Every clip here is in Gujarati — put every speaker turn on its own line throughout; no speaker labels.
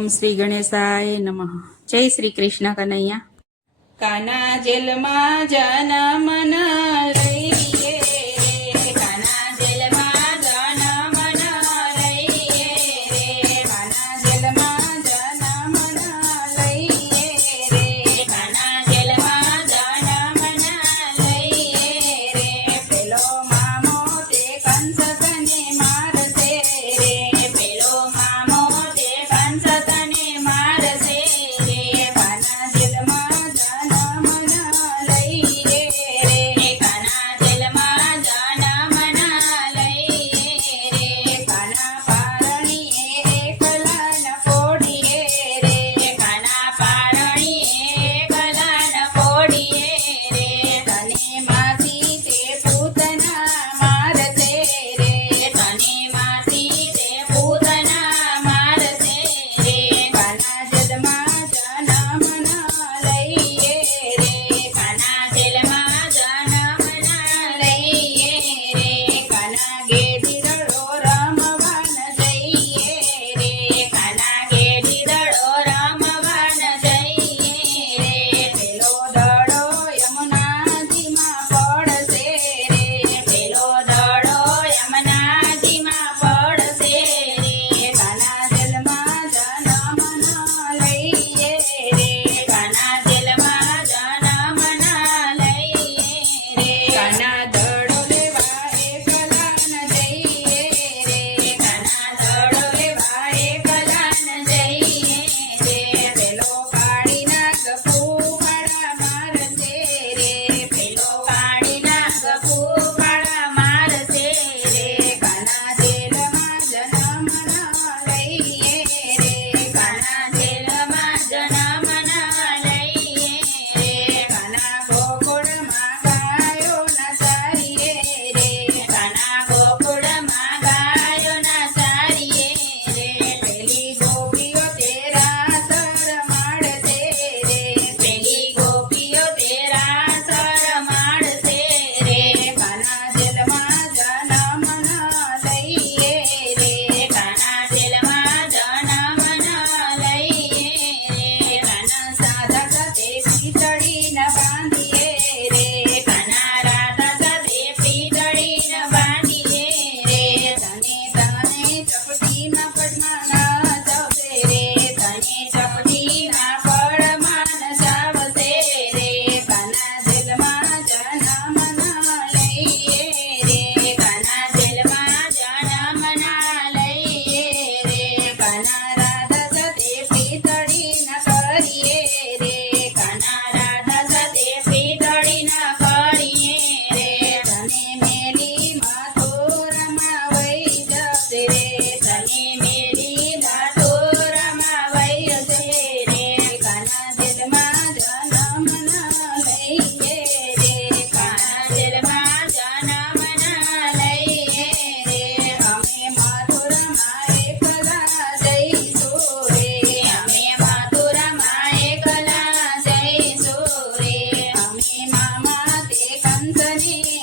ઓમ શ્રી ગણેશાય નમઃ. જય શ્રી કૃષ્ણ કનૈયા. કાના જેલમાં જનમના नी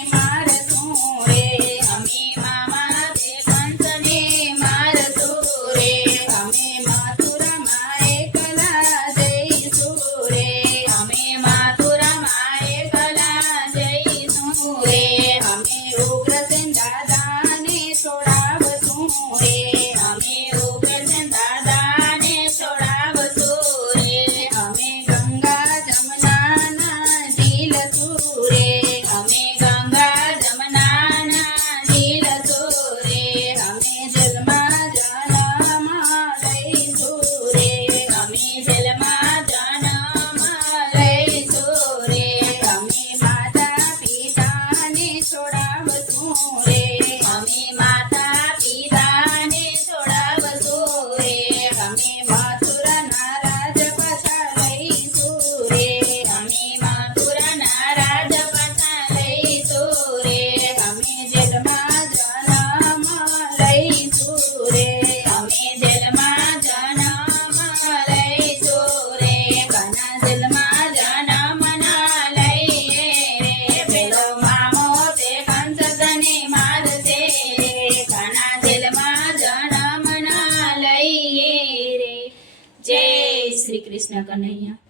કૃષ્ણ કનૈયા.